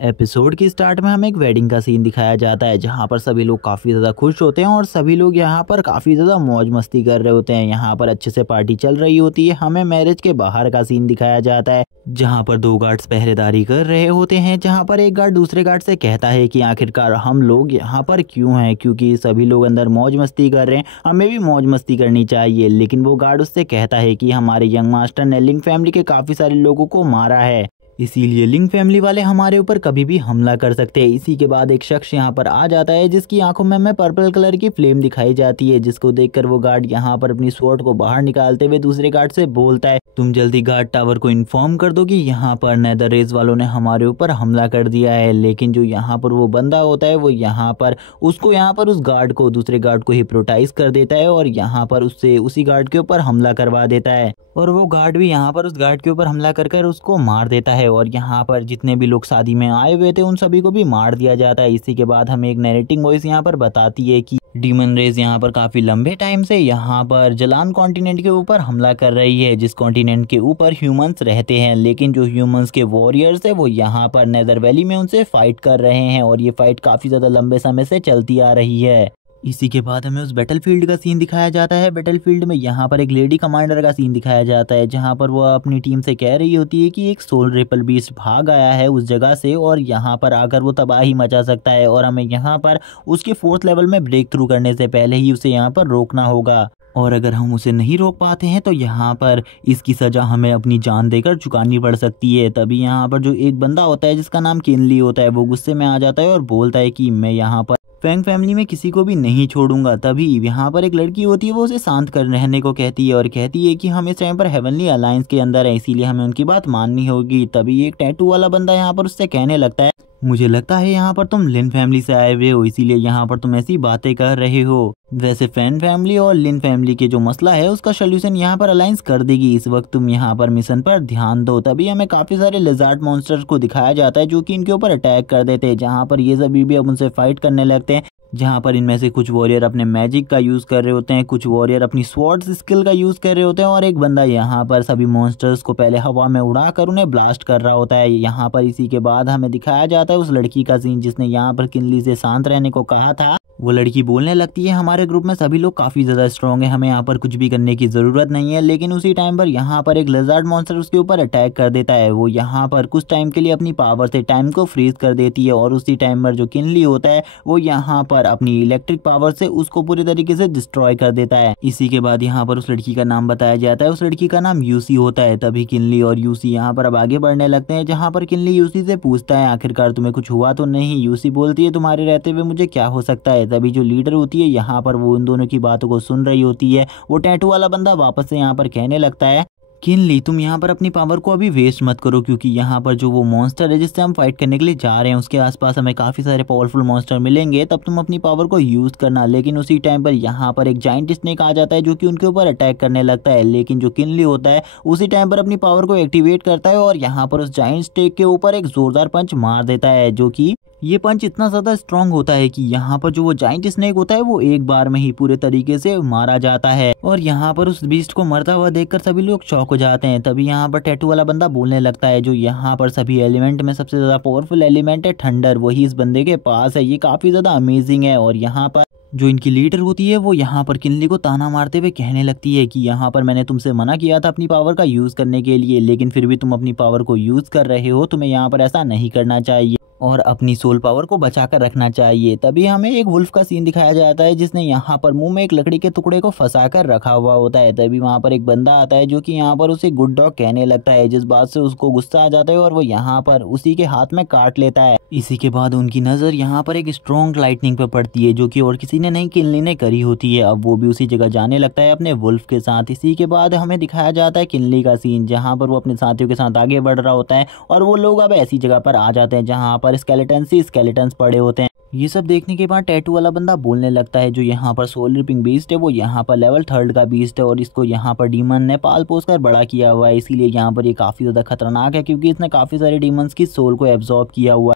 Episode के start में हमें एक वेडिंग का सीन दिखाया जाता है जहां पर सभी लोग काफ़ी ज़्यादा खुश होते हैं और सभी लोग यहां पर काफ़ी ज़्यादा मौज मस्ती कर रहे होते हैं। यहां पर अच्छे से पार्टी चल रही होती है। हमें मैरिज के बाहर का सीन दिखाया जाता है जहां पर दो गार्ड्स पहरेदारी कर रहे होते हैं। जहां पर एक गार्ड दूसरे गार्ड से कहता है कि आखिरकार हम लोग यहाँ पर क्यों हैं, क्योंकि सभी लोग अंदर मौज मस्ती कर रहे हैं, हमें भी मौज मस्ती करनी चाहिए। लेकिन वो गार्ड उससे कहता है कि हमारे यंग मास्टर ने लिंग फैमिली के काफ़ी सारे लोगों को मारा है, इसीलिए लिंग फैमिली वाले हमारे ऊपर कभी भी हमला कर सकते हैं। इसी के बाद एक शख्स यहाँ पर आ जाता है जिसकी आंखों में हमें पर्पल कलर की फ्लेम दिखाई जाती है, जिसको देखकर वो गार्ड यहाँ पर अपनी स्वॉर्ड को बाहर निकालते हुए दूसरे गार्ड से बोलता है, तुम जल्दी गार्ड टावर को इन्फॉर्म कर दो कि यहाँ पर नेदर रेस वालों ने हमारे ऊपर हमला कर दिया है। लेकिन जो यहाँ पर वो बंदा होता है वो यहाँ पर उस गार्ड को दूसरे गार्ड को हिप्नोटाइज कर देता है और यहाँ पर उससे उसी गार्ड के ऊपर हमला करवा देता है और वो गार्ड भी यहाँ पर उस गार्ड के ऊपर हमला कर उसको मार देता है और यहाँ पर जितने भी लोग शादी में आए हुए थे उन सभी को भी मार दिया जाता है। इसी के बाद हमें एक नैरेटिंग वॉइस यहाँ पर बताती है कि डीमन रेस यहाँ पर काफी लंबे टाइम से यहाँ पर जलान कॉन्टिनेंट के ऊपर हमला कर रही है, जिस कॉन्टिनेंट के ऊपर ह्यूमंस रहते हैं। लेकिन जो ह्यूमंस के वॉरियर्स है वो यहाँ पर नेदर वैली में उनसे फाइट कर रहे हैं और ये फाइट काफी ज्यादा लंबे समय से चलती आ रही है। इसी के बाद हमें उस बैटलफील्ड का सीन दिखाया जाता है। बैटलफील्ड में यहाँ पर एक लेडी कमांडर का सीन दिखाया जाता है जहाँ पर वो अपनी टीम से कह रही होती है कि एक सोल रिपल बीस्ट भाग आया है उस जगह से और यहाँ पर आकर वो तबाही मचा सकता है और हमें यहाँ पर उसके 4th लेवल में ब्रेक थ्रू करने से पहले ही उसे यहाँ पर रोकना होगा और अगर हम उसे नहीं रोक पाते हैं तो यहाँ पर इसकी सजा हमें अपनी जान देकर चुकानी पड़ सकती है। तभी यहाँ पर जो एक बंदा होता है जिसका नाम किनली होता है वो गुस्से में आ जाता है और बोलता है कि मैं यहाँ पर फैंग फैमिली में किसी को भी नहीं छोड़ूंगा। तभी यहाँ पर एक लड़की होती है वो उसे शांत कर रहने को कहती है और कहती है कि हम इस टाइम पर हेवनली अलायंस के अंदर है, इसीलिए हमें उनकी बात माननी होगी। तभी एक टैटू वाला बंदा यहाँ पर उससे कहने लगता है, मुझे लगता है यहाँ पर तुम लिन फैमिली से आए हुए हो, इसीलिए यहाँ पर तुम ऐसी बातें कर रहे हो। वैसे फैन फैमिली और लिन फैमिली के जो मसला है उसका सोल्यूशन यहाँ पर अलायंस कर देगी। इस वक्त तुम यहाँ पर मिशन पर ध्यान दो। तभी हमें काफी सारे लिजार्ड मॉन्स्टर्स को दिखाया जाता है जो कि इनके ऊपर अटैक कर देते हैं, जहाँ पर ये सभी भी अब उनसे फाइट करने लगते हैं। जहाँ पर इनमें से कुछ वॉरियर अपने मैजिक का यूज कर रहे होते हैं, कुछ वॉरियर अपनी स्वॉर्ड्स स्किल का यूज कर रहे होते हैं और एक बंदा यहाँ पर सभी मॉन्स्टर्स को पहले हवा में उड़ाकर उन्हें ब्लास्ट कर रहा होता है। यहाँ पर इसी के बाद हमें दिखाया जाता है उस लड़की का सीन जिसने यहाँ पर किनली से शांत रहने को कहा था। वो लड़की बोलने लगती है, हमारे ग्रुप में सभी लोग काफी ज्यादा स्ट्रॉन्ग है, हमें यहाँ पर कुछ भी करने की जरूरत नहीं है। लेकिन उसी टाइम पर यहाँ पर एक लिजार्ड मॉन्स्टर उसके ऊपर अटैक कर देता है। वो यहाँ पर कुछ टाइम के लिए अपनी पावर से टाइम को फ्रीज कर देती है और उसी टाइम पर जो किनली होता है वो यहाँ पर अपनी इलेक्ट्रिक पावर से उसको पूरी तरीके से डिस्ट्रॉय कर देता है। इसी के बाद यहाँ पर उस लड़की का नाम बताया जाता है, उस लड़की का नाम यूसी होता है। तभी किनली और यूसी यहाँ पर अब आगे बढ़ने लगते हैं, जहाँ पर किनली यूसी से पूछता है, आखिरकार तुम्हें कुछ हुआ तो नहीं। यूसी बोलती है, तुम्हारे रहते हुए मुझे क्या हो सकता है। तभी जो लीडर होती है यहाँ पर वो उन दोनों की बातों को सुन रही होती है। वो टैटू वाला बंदा वापस से यहाँ पर कहने लगता है, किनली तुम यहाँ पर अपनी पावर को अभी वेस्ट मत करो, क्योंकि यहाँ पर जो वो मॉन्स्टर है जिससे हम फाइट करने के लिए जा रहे हैं उसके आसपास हमें काफी सारे पावरफुल मॉन्स्टर मिलेंगे, तब तुम अपनी पावर को यूज करना। लेकिन उसी टाइम पर यहाँ पर एक जाइंट स्नेक आ जाता है जो कि उनके ऊपर अटैक करने लगता है। लेकिन जो किनली होता है उसी टाइम पर अपनी पावर को एक्टिवेट करता है और यहाँ पर उस जाइंट स्नेक के ऊपर एक जोरदार पंच मार देता है, जो कि ये पंच इतना ज्यादा स्ट्रांग होता है कि यहाँ पर जो वो जाइंट स्नेक होता है वो एक बार में ही पूरे तरीके से मारा जाता है और यहाँ पर उस बीस्ट को मरता हुआ देखकर सभी लोग शॉक हो जाते हैं। तभी यहाँ पर टैटू वाला बंदा बोलने लगता है, जो यहाँ पर सभी एलिमेंट में सबसे ज्यादा पावरफुल एलिमेंट है थंडर, वही इस बंदे के पास है, ये काफी ज्यादा अमेजिंग है। और यहाँ पर जो इनकी लीडर होती है वो यहाँ पर किनली को ताना मारते हुए कहने लगती है कि यहाँ पर मैंने तुमसे मना किया था अपनी पावर का यूज करने के लिए, लेकिन फिर भी तुम अपनी पावर को यूज कर रहे हो, तुम्हें यहाँ पर ऐसा नहीं करना चाहिए और अपनी सोल पावर को बचाकर रखना चाहिए। तभी हमें एक वुल्फ का सीन दिखाया जाता है जिसने यहाँ पर मुंह में एक लकड़ी के टुकड़े को फंसा कर रखा हुआ होता है। तभी वहाँ पर एक बंदा आता है जो कि यहाँ पर उसे गुड डॉग कहने लगता है, जिस बात से उसको गुस्सा आ जाता है और वो यहाँ पर उसी के हाथ में काट लेता है। इसी के बाद उनकी नजर यहाँ पर एक स्ट्रॉन्ग लाइटनिंग पे पड़ती है जो कि और किसी ने नहीं किनली ने करी होती है। अब वो भी उसी जगह जाने लगता है अपने वुल्फ के साथ। इसी के बाद हमें दिखाया जाता है किनली का सीन जहाँ पर वो अपने साथियों के साथ आगे बढ़ रहा होता है और वो लोग अब ऐसी जगह पर आ जाते हैं जहाँ पर स्केलेटन्स पड़े होते हैं। ये सब देखने के बाद टैटू वाला बंदा बोलने लगता है, जो यहाँ पर सोल रिपिंग बीस्ट है वो यहाँ पर लेवल 3 का बीस्ट है और इसको यहाँ पर डीमन ने पाल पोस कर बड़ा किया हुआ है, इसीलिए यहाँ पर ये काफी ज्यादा खतरनाक है क्योंकि इसने काफी सारे डीमंस की सोल को एब्जॉर्ब किया हुआ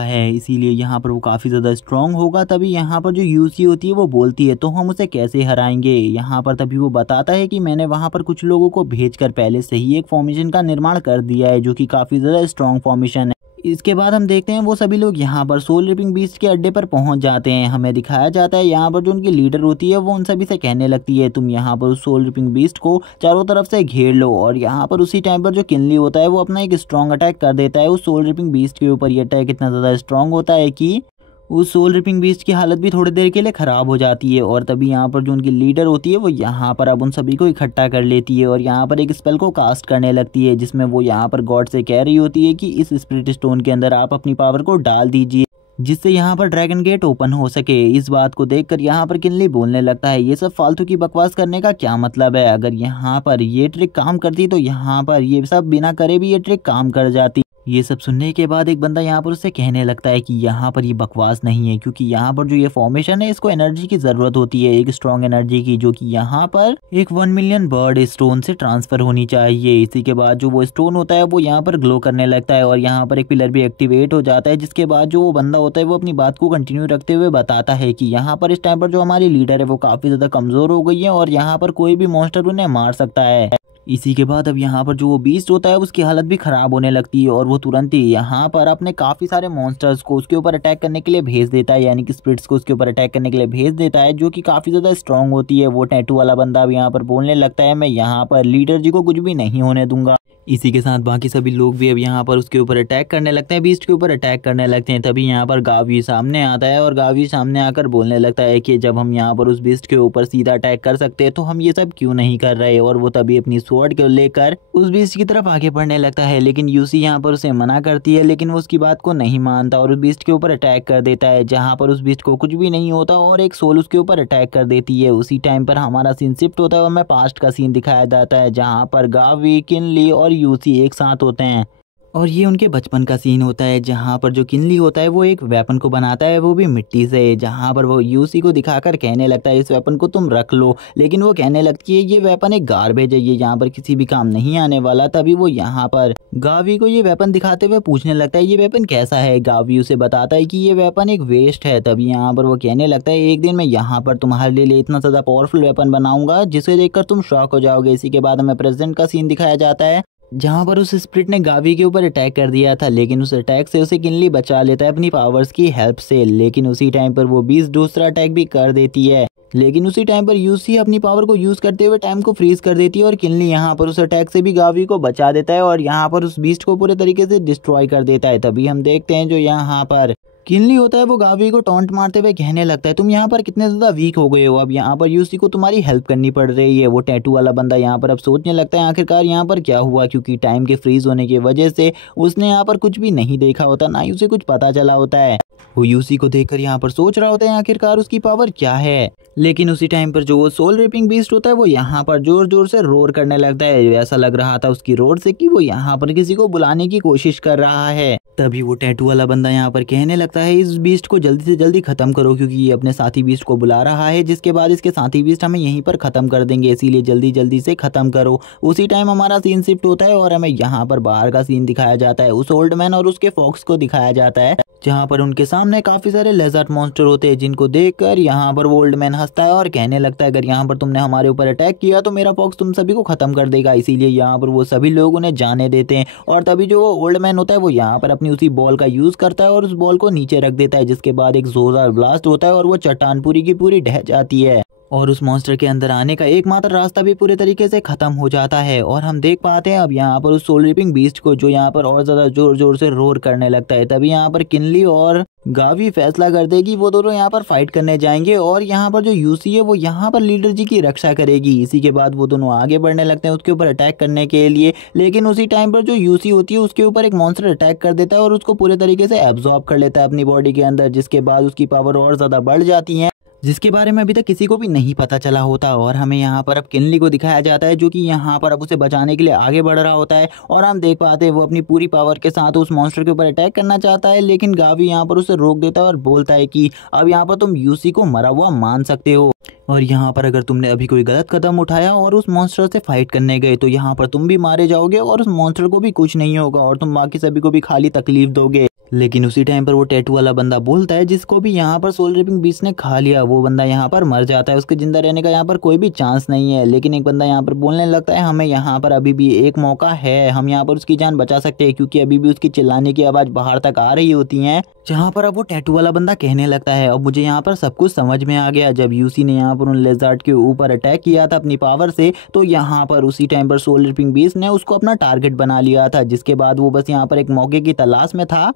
है, इसीलिए यहाँ पर वो काफी ज्यादा स्ट्रांग होगा। तभी यहाँ पर जो यूसी होती है वो बोलती है, तो हम उसे कैसे हराएंगे। यहाँ पर तभी वो बताता है कि मैंने वहाँ पर कुछ लोगों को भेजकर पहले से ही एक फॉर्मेशन का निर्माण कर दिया है जो कि काफी ज्यादा स्ट्रांग फॉर्मेशन है। इसके बाद हम देखते हैं वो सभी लोग यहाँ पर सोल रिपिंग बीस्ट के अड्डे पर पहुंच जाते हैं। हमें दिखाया जाता है यहाँ पर जो उनकी लीडर होती है वो उन सभी से कहने लगती है तुम यहाँ पर उस सोल रिपिंग बीस्ट को चारों तरफ से घेर लो। और यहाँ पर उसी टाइम पर जो किनली होता है वो अपना एक स्ट्रॉन्ग अटैक कर देता है उस सोल रिपिंग बीस्ट के ऊपर। ये अटैक इतना ज़्यादा स्ट्रॉन्ग होता है कि उस सोल रिपिंग बीस्ट की हालत भी थोड़ी देर के लिए ख़राब हो जाती है। और तभी यहाँ पर जो उनकी लीडर होती है वो यहाँ पर अब उन सभी को इकट्ठा कर लेती है और यहाँ पर एक स्पेल को कास्ट करने लगती है, जिसमें वो यहाँ पर गॉड से कह रही होती है कि इस स्पिरिट स्टोन के अंदर आप अपनी पावर को डाल दीजिए जिससे यहाँ पर ड्रैगन गेट ओपन हो सके। इस बात को देखकर यहाँ पर किनली बोलने लगता है ये सब फालतू की बकवास करने का क्या मतलब है। अगर यहाँ पर ये ट्रिक काम करती तो यहाँ पर ये सब बिना करे भी ये ट्रिक काम कर जाती। ये सब सुनने के बाद एक बंदा यहाँ पर उससे कहने लगता है कि यहाँ पर ये बकवास नहीं है, क्योंकि यहाँ पर जो ये फॉर्मेशन है इसको एनर्जी की जरूरत होती है, एक स्ट्रॉन्ग एनर्जी की, जो कि यहाँ पर एक 1 मिलियन बर्ड स्टोन से ट्रांसफर होनी चाहिए। इसी के बाद जो वो स्टोन होता है वो यहाँ पर ग्लो करने लगता है और यहाँ पर एक पिलर भी एक्टिवेट हो जाता है। जिसके बाद जो वो बंदा होता है वो अपनी बात को कंटिन्यू रखते हुए बताता है कि यहाँ पर इस टाइम पर जो हमारी लीडर है वो काफी ज्यादा कमजोर हो गई है और यहाँ पर कोई भी मॉन्स्टर उन्हें मार सकता है। इसी के बाद अब यहाँ पर जो वो बीस्ट होता है उसकी हालत भी खराब होने लगती है और वो तुरंत ही यहाँ पर अपने काफी सारे मॉन्स्टर्स को उसके ऊपर अटैक करने के लिए भेज देता है, यानी कि स्पिरिट्स को उसके ऊपर अटैक करने के लिए भेज देता है, जो कि काफी ज्यादा स्ट्रांग होती है। वो टैटू वाला बंदा अब यहाँ पर बोलने लगता है मैं यहाँ पर लीडर जी को कुछ भी नहीं होने दूंगा। इसी के साथ बाकी सभी लोग भी अब यहाँ पर उसके ऊपर अटैक करने लगते हैं, बीस्ट के ऊपर अटैक करने लगते हैं। तभी यहाँ पर गावी सामने आता है और गावी सामने आकर बोलने लगता है कि जब हम यहाँ पर उस बीस्ट के ऊपर सीधा अटैक कर सकते हैं तो हम ये सब क्यों नहीं कर रहे। और वो तभी अपनी स्वॉर्ड को लेकर उस बीस्ट की तरफ आगे बढ़ने लगता है, लेकिन यूसी यहाँ पर उसे मना करती है, लेकिन वो उसकी बात को नहीं मानता और उस बीस्ट के ऊपर अटैक कर देता है, जहाँ पर उस बीस्ट को कुछ भी नहीं होता और एक सोल उसके ऊपर अटैक कर देती है। उसी टाइम पर हमारा सीन शिफ्ट होता है और हमें पास्ट का सीन दिखाया जाता है, जहाँ पर गावी, किनली और यूसी एक साथ होते हैं और ये उनके बचपन का सीन होता है, जहाँ पर जो किनली होता है वो एक वेपन को बनाता है, वो भी मिट्टी से, जहाँ पर वो यूसी को दिखाकर कहने लगता है इस वेपन को तुम रख लो, लेकिन वो कहने लगती है ये वेपन एक गार्बेज है, ये यहाँ पर किसी भी काम नहीं आने वाला। तभी वो यहाँ पर गावी को ये वेपन दिखाते हुए पूछने लगता है ये वेपन कैसा है। गावी उसे बताता है कि ये वेपन एक वेस्ट है। तभी यहाँ पर वो कहने लगता है एक दिन मैं यहाँ पर तुम्हारे लिए इतना ज़्यादा पावरफुल वेपन बनाऊंगा जिसे देखकर तुम शॉक हो जाओगे। इसी के बाद हमें प्रेजेंट का सीन दिखाया जाता है, जहाँ पर उस स्प्रिट ने गावी के ऊपर अटैक कर दिया था, लेकिन उस अटैक से उसे किनली बचा लेता है अपनी पावर्स की हेल्प से। लेकिन उसी टाइम पर वो बीस्ट दूसरा अटैक भी कर देती है, लेकिन उसी टाइम पर यूसी अपनी पावर को यूज करते हुए टाइम को फ्रीज कर देती है और किनली यहाँ पर उस अटैक से भी गावी को बचा देता है और यहाँ पर उस बीस्ट को पूरे तरीके से डिस्ट्रॉय कर देता है। तभी हम देखते हैं जो यहाँ पर किनली होता है वो गावी को टॉन्ट मारते हुए कहने लगता है तुम यहाँ पर कितने ज्यादा वीक हो गए हो, अब यहाँ पर यूसी को तुम्हारी हेल्प करनी पड़ रही है। वो टैटू वाला बंदा यहाँ पर अब सोचने लगता है आखिरकार यहाँ पर क्या हुआ, क्योंकि टाइम के फ्रीज होने की वजह से उसने यहाँ पर कुछ भी नहीं देखा होता, ना ही उसे कुछ पता चला होता है। वो यूसी को देखकर यहाँ पर सोच रहा होता है आखिरकार उसकी पावर क्या है। लेकिन उसी टाइम पर जो वो सोल रिपिंग बीस्ट होता है वो यहाँ पर जोर जोर से रोर करने लगता है। ऐसा लग रहा था उसकी रोर से कि वो यहाँ पर किसी को बुलाने की कोशिश कर रहा है। तभी वो टैटू वाला बंदा यहाँ पर कहने लगता है इस बीस्ट को जल्दी से जल्दी खत्म करो, क्योंकि ये अपने साथी बीस्ट को बुला रहा है, जिसके बाद इसके साथी बीस्ट हमें यहीं पर खत्म कर देंगे, इसीलिए जल्दी जल्दी से खत्म करो। उसी टाइम हमारा सीन शिफ्ट होता है और हमें यहाँ पर बाहर का सीन दिखाया जाता है। उस ओल्ड मैन और उसके फॉक्स को दिखाया जाता है, जहाँ पर उनके सामने काफी सारे लेजर्ड मॉन्स्टर होते हैं, जिनको देखकर यहाँ पर वो ओल्ड मैन हंसता है और कहने लगता है अगर यहाँ पर तुमने हमारे ऊपर अटैक किया तो मेरा फॉक्स तुम सभी को खत्म कर देगा। इसीलिए यहाँ पर वो सभी लोग उन्हें जाने देते हैं और तभी जो वो ओल्ड मैन होता है वो यहाँ पर अपनी उसी बॉल का यूज करता है और उस बॉल को नीचे रख देता है, जिसके बाद एक जोरदार ब्लास्ट होता है और वो चट्टान पूरी की पूरी ढह जाती है और उस मॉन्स्टर के अंदर आने का एकमात्र रास्ता भी पूरे तरीके से खत्म हो जाता है। और हम देख पाते हैं अब यहाँ पर उस सोल रिपिंग बीस्ट को, जो यहाँ पर और ज्यादा जोर जोर से रोर करने लगता है। तभी यहाँ पर किनली और गावी फैसला कर देगी वो दोनों यहाँ पर फाइट करने जाएंगे और यहाँ पर जो यूसी है वो यहाँ पर लीडर जी की रक्षा करेगी। इसी के बाद वो दोनों आगे बढ़ने लगते हैं उसके ऊपर अटैक करने के लिए, लेकिन उसी टाइम पर जो यूसी होती है उसके ऊपर एक मॉन्स्टर अटैक कर देता है और उसको पूरे तरीके से एब्जॉर्ब कर लेता है अपनी बॉडी के अंदर, जिसके बाद उसकी पावर और ज्यादा बढ़ जाती है, जिसके बारे में अभी तक किसी को भी नहीं पता चला होता। और हमें यहाँ पर अब किनली को दिखाया जाता है, जो कि यहाँ पर अब उसे बचाने के लिए आगे बढ़ रहा होता है और हम देख पाते हैं वो अपनी पूरी पावर के साथ उस मॉन्स्टर के ऊपर अटैक करना चाहता है, लेकिन गावी यहाँ पर उसे रोक देता है और बोलता है कि अब यहाँ पर तुम यूसी को मरा हुआ मान सकते हो। और यहाँ पर अगर तुमने अभी कोई गलत कदम उठाया और उस मॉन्स्टर से फाइट करने गए तो यहाँ पर तुम भी मारे जाओगे और उस मॉन्स्टर को भी कुछ नहीं होगा और तुम बाकी सभी को भी खाली तकलीफ दोगे। लेकिन उसी टाइम पर वो टैटू वाला बंदा बोलता है जिसको भी यहाँ पर सोल रिपिंग बीस्ट ने खा लिया, वो बंदा यहाँ पर मर जाता है, उसके जिंदा रहने का यहाँ पर कोई भी चांस नहीं है। लेकिन एक बंदा यहाँ पर बोलने लगता है हमें यहाँ पर अभी भी एक मौका है, हम यहाँ पर उसकी जान बचा सकते हैं, क्योंकि अभी भी उसकी चिल्लाने की आवाज बाहर तक आ रही होती है। जहाँ पर अब वो टैटू वाला बंदा कहने लगता है अब मुझे यहाँ पर सब कुछ समझ में आ गया, जब यूसी ने यहाँ पर उन लेज़र्ड के ऊपर अटैक किया था अपनी पावर से, तो यहाँ पर उसी टाइम पर सोल रिपिंग बीस्ट ने उसको अपना टारगेट बना लिया था, जिसके बाद वो बस यहाँ पर एक मौके की तलाश में था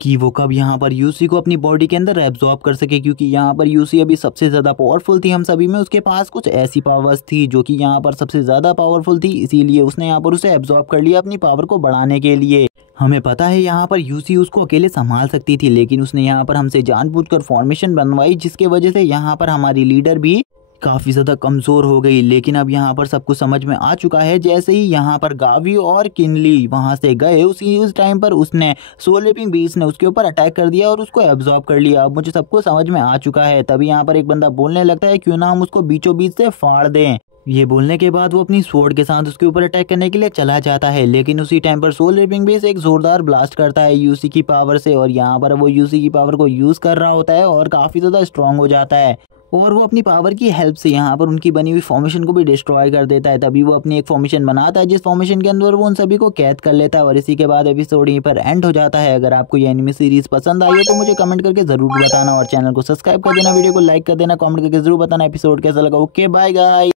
कि वो कब यहाँ पर यूसी को अपनी बॉडी के अंदर एब्जॉर्ब कर सके, क्योंकि यहाँ पर यूसी अभी सबसे ज़्यादा पावरफुल थी हम सभी में, उसके पास कुछ ऐसी पावर्स थी जो कि यहाँ पर सबसे ज़्यादा पावरफुल थी, इसीलिए उसने यहाँ पर उसे एब्जॉर्ब कर लिया अपनी पावर को बढ़ाने के लिए। हमें पता है यहाँ पर यूसी उसको अकेले संभाल सकती थी, लेकिन उसने यहाँ पर हमसे जानबूझकर फॉर्मेशन बनवाई, जिसके वजह से यहाँ पर हमारी लीडर भी काफ़ी ज़्यादा कमज़ोर हो गई। लेकिन अब यहाँ पर सब कुछ समझ में आ चुका है। जैसे ही यहाँ पर गावी और किनली वहाँ से गए उस टाइम पर उसने सोल रिपिंग बीस्ट ने उसके ऊपर अटैक कर दिया और उसको एब्जॉर्ब कर लिया। अब मुझे सब कुछ समझ में आ चुका है। तभी यहाँ पर एक बंदा बोलने लगता है क्यों ना हम उसको बीचों बीच से फाड़ दें। ये बोलने के बाद वो अपनी स्वॉर्ड के साथ उसके ऊपर अटैक करने के लिए चला जाता है, लेकिन उसी टाइम पर सोल रिपिंग बीस्ट एक जोरदार ब्लास्ट करता है यूसी की पावर से, और यहाँ पर वो यूसी की पावर को यूज़ कर रहा होता है और काफ़ी ज़्यादा स्ट्रांग हो जाता है, और वो अपनी पावर की हेल्प से यहाँ पर उनकी बनी हुई फॉर्मेशन को भी डिस्ट्रॉय कर देता है। तभी वो अपनी एक फॉर्मेशन बनाता है जिस फॉर्मेशन के अंदर वो उन सभी को कैद कर लेता है, और इसी के बाद एपिसोड यहीं पर एंड हो जाता है। अगर आपको ये एनिमे सीरीज पसंद आई हो तो मुझे कमेंट करके जरूर बताना, और चैनल को सब्सक्राइब कर देना, वीडियो को लाइक कर देना, कमेंट करके जरूर बताना एपिसोड कैसा लगा। Okay bye guys.